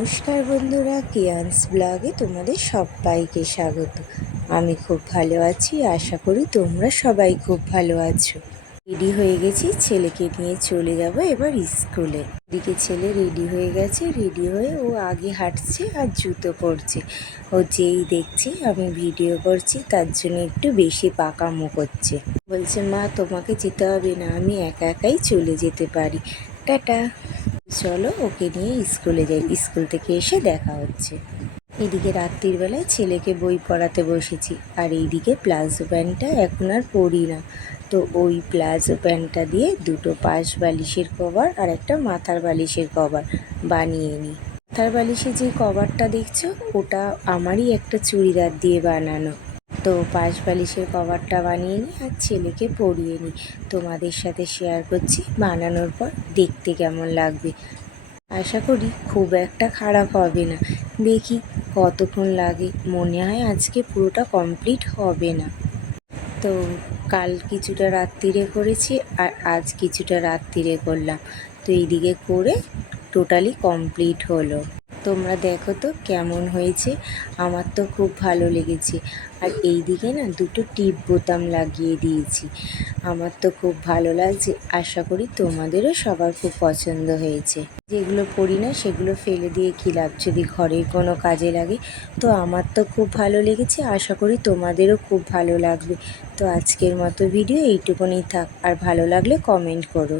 নমস্কার বন্ধুরা, কিয়ান্স ব্লগে তোমাদের সবাইকে স্বাগত। আমি খুব ভালো আছি, আশা করি তোমরা সবাই খুব ভালো আছো। রেডি হয়ে গেছি, ছেলেকে নিয়ে চলে যাব এবার স্কুলে। এদিকে ছেলে রেডি হয়ে গেছে, রেডি হয়ে ও আগে হাঁটছে আর জুতো পরছে। ও যেই দেখছে আমি ভিডিও করছি তার জন্য একটু বেশি পাকামো করছে। বলছে, মা তোমাকে যেতে হবে না, আমি একা একাই চলে যেতে পারি, টাটা। চলো ওকে নিয়ে স্কুলে যাই, স্কুল থেকে এসে দেখা হচ্ছে। এদিকে রাত্রির বেলায় ছেলেকে বই পড়াতে বসেছি, আর এইদিকে প্লাজো প্যান্টটা এখন আর পরি না, তো ওই প্লাজো প্যান্টটা দিয়ে দুটো পাশ বালিশের কভার আর একটা মাথার বালিশের কভার বানিয়ে নিই। মাথার বালিশে যে কভারটা দেখছো ওটা আমারই একটা চুড়িদার দিয়ে বানানো, তো পাশ বালিশের কভারটা বানিয়ে নিই আর ছেলেকে পরিয়ে নিই। তোমাদের সাথে শেয়ার করছি বানানোর পর দেখতে কেমন লাগবে। আশা করি খুব একটা খারাপ হবে না, দেখি কতক্ষণ লাগে। মনে হয় আজকে পুরোটা কমপ্লিট হবে না, তো কাল কিছুটা রাত্রিরে করেছি আর আজ কিছুটা রাত্রিরে করলাম, তো এইদিকে করে টোটালি কমপ্লিট হলো। তোমরা দেখো তো কেমন হয়েছে, আমার তো খুব ভালো লেগেছে। আর এই দিকে না দুটো টিপ বোতাম লাগিয়ে দিয়েছি, আমার তো খুব ভালো লাগছে। আশা করি তোমাদেরও সবার খুব পছন্দ হয়েছে। যেগুলো পরি না সেগুলো ফেলে দিয়ে কী লাভ, যদি ঘরের কোনো কাজে লাগে। তো আমার তো খুব ভালো লেগেছে, আশা করি তোমাদেরও খুব ভালো লাগবে। তো আজকের মতো ভিডিও এইটুকুনি থাক, আর ভালো লাগলে কমেন্ট করো।